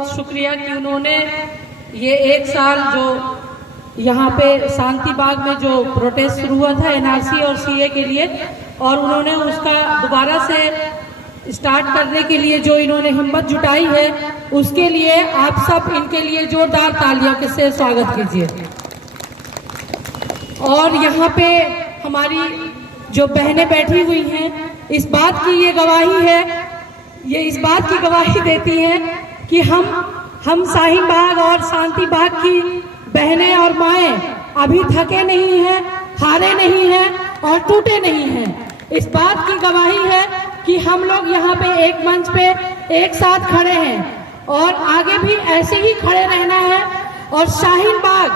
बहुत शुक्रिया कि उन्होंने ये एक साल जो यहाँ पे शांति बाग में जो प्रोटेस्ट शुरू हुआ था एनआरसी और सीए के लिए, और उन्होंने उसका दोबारा से स्टार्ट करने के लिए जो इन्होंने हिम्मत जुटाई है, उसके लिए आप सब इनके लिए जोरदार तालियों के से स्वागत कीजिए। और यहाँ पे हमारी जो बहनें बैठी हुई हैं, इस बात की ये गवाही है, ये इस बात की गवाही देती हैं कि हम शाहीन बाग और शांति बाग की बहनें और माएँ अभी थके नहीं हैं, हारे नहीं हैं और टूटे नहीं हैं। इस बात की गवाही है कि हम लोग यहाँ पे एक मंच पे एक साथ खड़े हैं और आगे भी ऐसे ही खड़े रहना है। और शाहीन बाग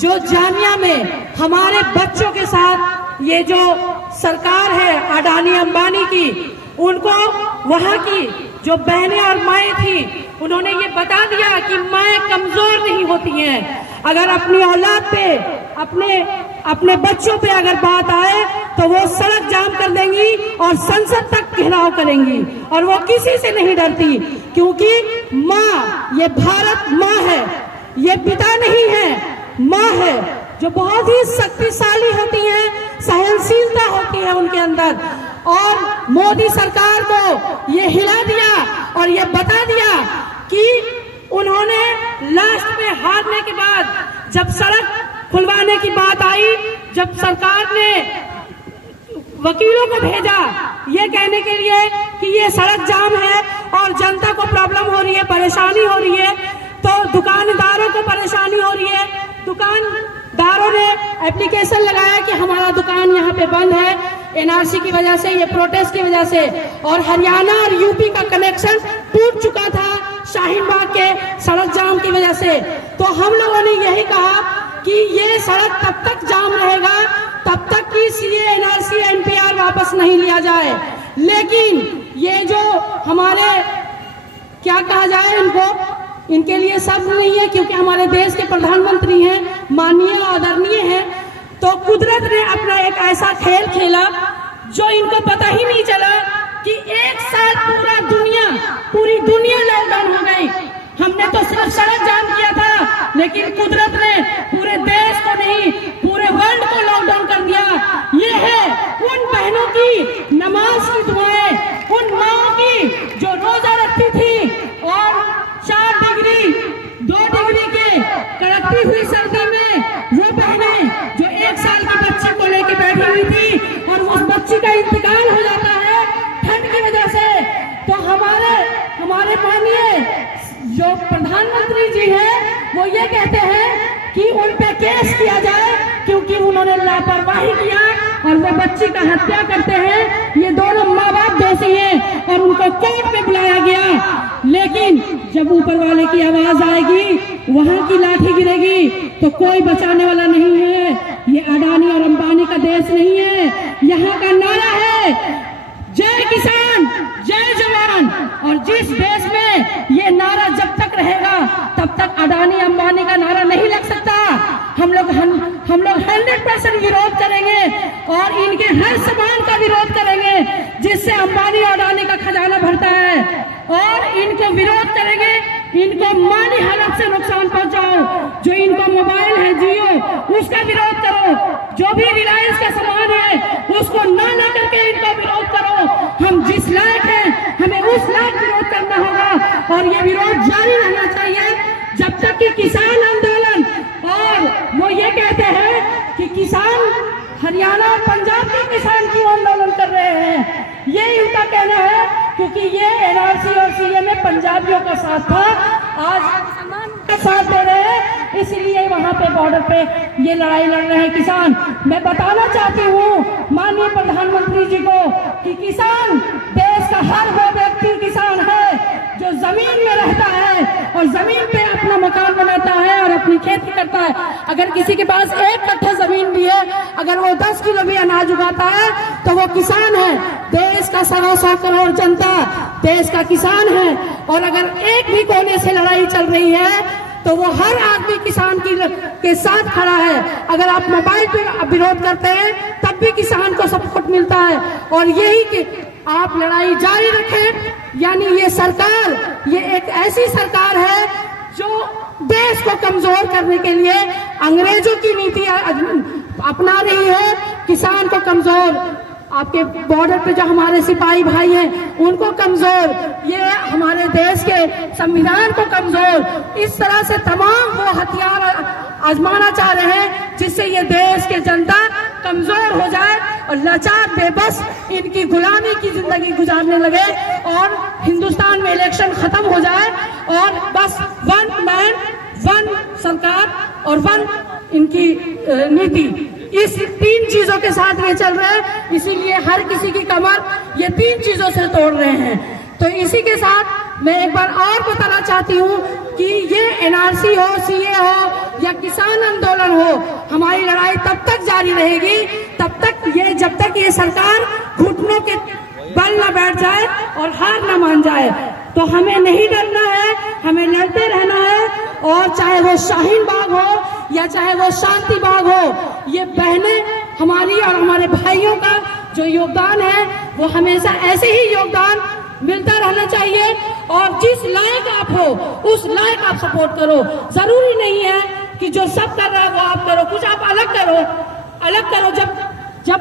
जो जामिया में हमारे बच्चों के साथ ये जो सरकार है अडानी अंबानी की, उनको वहाँ की जो बहनें और माएँ थी, उन्होंने ये बता दिया कि माएँ कमजोर नहीं होती हैं। अगर अपनी औलाद पे, अपने बच्चों पे अगर बात आए तो वो सड़क जाम कर देंगी और संसद तक घेराव करेंगी, और वो किसी से नहीं डरती, क्योंकि माँ, ये भारत माँ है, ये पिता नहीं है, माँ है, जो बहुत ही शक्तिशाली होती है, सहनशीलता होती है उनके अंदर। और मोदी सरकार को ये हिला दिया और ये बता दिया कि उन्होंने लास्ट में हारने के बाद जब सड़क खुलवाने की बात आई, जब सरकार ने वकीलों को भेजा ये कहने के लिए कि ये सड़क जाम है और जनता को प्रॉब्लम हो रही है, परेशानी हो रही है, तो दुकानदारों को परेशानी हो रही है। दुकानदारों ने एप्लीकेशन लगाया कि हमारा दुकान यहाँ पे बंद है एनआरसी की वजह से, ये प्रोटेस्ट की वजह से, और हरियाणा और यूपी का कनेक्शन टूट चुका था शाहीन बाग के सड़क जाम की वजह से। तो हम लोगों ने यही कहा कि ये सड़क तब तक जाम रहेगा तब तक कि सीए एनआरसी एनपीआर वापस नहीं लिया जाए। लेकिन ये जो हमारे, क्या कहा जाए इनको, इनके लिए शब्द नहीं है, क्योंकि हमारे देश के प्रधानमंत्री हैं, माननीय आदरणीय हैं, तो कुदरत ने अपना एक ऐसा खेल खेला जो इनको पता ही नहीं चला कि एक साल पूरी दुनिया लॉकडाउन हो गई। हमने तो सिर्फ सड़क जाम किया था, लेकिन कुदरत ने पूरे देश को नहीं, पूरे वर्ल्ड को लॉकडाउन कर दिया। ये है उन बहनों की नमाज की दुआएं, उन माओं की जो रोजा रखती थी और 4 डिग्री 2 डिग्री के कड़कती हुई सर्दी में, वो बहनें जो 1 साल की बच्ची को लेके बैठी हुई थी और उस बच्ची का इंतकाल हो जाता है ठंड की वजह से, तो हमारे माननीय जो प्रधानमंत्री जी हैं वो ये कहते हैं कि उन पे केस किया जाए, क्योंकि उन्होंने लापरवाही किया और वो बच्ची का हत्या करते हैं। ये दोनों माँ बाप दोषी हैं और उनको कोर्ट में बुलाया गया। लेकिन जब ऊपर वाले की आवाज आएगी, वहां की लाठी गिरेगी, तो कोई बचाने वाला नहीं है। ये अडानी और अंबानी का देश नहीं है। यहाँ का नारा है जय किसान जय जवान, और जिस देश में ये नारा जब तक रहेगा तब तक अडानी अंबानी का नारा नहीं लग सकता। हम लोग 100% विरोध करेंगे और इनके हर सामान का विरोध करेंगे जिससे अंबानी और अडानी का खजाना भरता है, और इनको विरोध करेंगे। इनको माली हालत से नुकसान पहुंचाओ। जो इनको मोबाइल है जियो, उसका विरोध करो। जो भी रिलायंस का सामान है उसको ना करके इनका विरोध करो। हम जिस लायक हैं हमें उस लायक विरोध करना होगा, और ये विरोध जारी रहना चाहिए जब तक कि किसान आंदोलन, और वो ये कहते हैं कि किसान हरियाणा और पंजाब के किसान क्यों आंदोलन कर रहे हैं, ये इनका कहना है, क्योंकि ये एनआरसी और सीए में पंजाबियों का साथ था, आज मुसलमान का साथ दे रहे हैं, इसलिए वहां पे बॉर्डर पे ये लड़ाई लड़ रहे हैं किसान। मैं बताना चाहती हूँ माननीय प्रधानमंत्री जी को कि किसान, देश का हर वो व्यक्ति किसान है जो जमीन में रहता है और जमीन पे अपना मकान बनाता है और अपनी खेती करता है। अगर किसी के पास 1 कट्ठा जमीन भी है, अगर वो 10 किलो भी अनाज उगाता है तो वो किसान है। देश का 125 करोड़ जनता देश का किसान है, और अगर एक भी कोने से लड़ाई चल रही है तो वो हर आदमी किसान के साथ खड़ा है। अगर आप मोबाइल पे विरोध करते हैं तब भी किसान को सपोर्ट मिलता है, और यही आप लड़ाई जारी रखें। यानी ये सरकार, ये एक ऐसी सरकार है जो देश को कमजोर करने के लिए अंग्रेजों की नीति अपना रही है, किसान को कमजोर, आपके बॉर्डर पे जो हमारे सिपाही भाई हैं उनको कमजोर, ये हमारे देश के संविधान को कमजोर, इस तरह से तमाम वो हथियार आजमाना चाह रहे हैं जिससे ये देश के जनता कमजोर हो जाए और लाचार बेबस इनकी गुलामी की जिंदगी गुजारने लगे और हिंदुस्तान में इलेक्शन खत्म हो जाए और बस वन मैन वन सरकार और वन इनकी नीति, इस 3 चीजों के साथ ये चल रहे हैं। इसीलिए हर किसी की कमर ये 3 चीजों से तोड़ रहे हैं। तो इसी के साथ मैं एक बार और बताना चाहती हूँ कि ये एनआरसी हो, सीए हो या किसान आंदोलन हो, हमारी लड़ाई तब तक जारी रहेगी तब तक ये, जब तक ये सरकार घुटनों के बल न बैठ जाए और हार न मान जाए। तो हमें नहीं डरना है, हमें लड़ते रहना है। और चाहे वो शाहीन बाग हो या चाहे वो शांति बाग हो, ये बहनें हमारी और हमारे भाइयों का जो योगदान है वो हमेशा ऐसे ही योगदान मिलता रहना चाहिए। और जिस लायक आप हो उस लायक आप सपोर्ट करो। जरूरी नहीं है कि जो सब कर रहा है वो आप करो, कुछ आप अलग करो, अलग करो। जब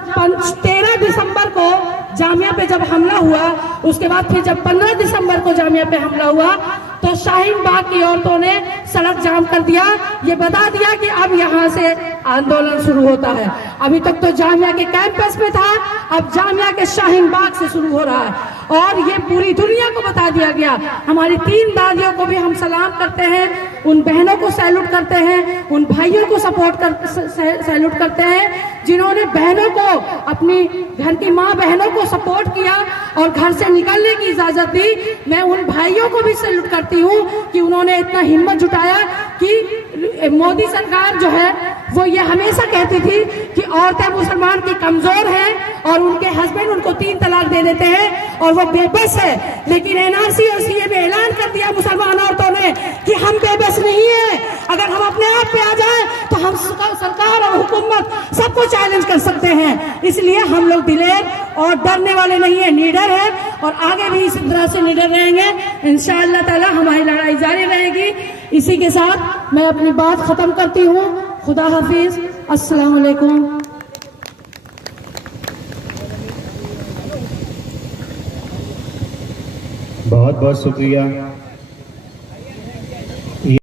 13 दिसंबर को जामिया पे जब हमला हुआ, उसके बाद फिर जब 15 दिसंबर को जामिया पे हमला हुआ तो शाहीन बाग की औरतों ने सड़क जाम कर दिया, ये बता दिया कि अब यहाँ से आंदोलन शुरू होता है। अभी तक तो जामिया के कैंपस में था, अब जामिया के शाहीन बाग से शुरू हो रहा है और ये पूरी दुनिया को बता दिया गया। हमारी 3 दादियों को भी हम सलाम करते हैं, उन बहनों को सैल्यूट करते हैं, उन भाइयों को सैल्यूट करते हैं जिन्होंने बहनों को, अपनी घर की माँ बहनों को सपोर्ट किया और घर से निकलने की इजाजत दी। मैं उन भाइयों को भी सैल्यूट करती हूँ कि उन्होंने इतना हिम्मत जुटाया कि मोदी सरकार जो है वो ये हमेशा कहती थी कि औरतें मुसलमान की कमजोर हैं और उनके हस्बैंड उनको 3 तलाक दे देते हैं और वो बेबस है। लेकिन एनआरसी और सीए में ऐलान कर दिया मुसलमान औरतों ने कि हम बेबस नहीं है, अगर हम अपने आप पे आ जाए तो हम सरकार और हुकूमत सबको चैलेंज कर सकते हैं। इसलिए हम लोग दिलेर और डरने वाले नहीं है, निडर है और आगे भी इसी तरह से निडर रहेंगे। इंशाअल्लाह ताला हमारी लड़ाई जारी रहेगी। इसी के साथ मैं अपनी बात खत्म करती हूँ। खुदा हाफिज, अस्सलाम वालेकुम। बहुत बहुत शुक्रिया।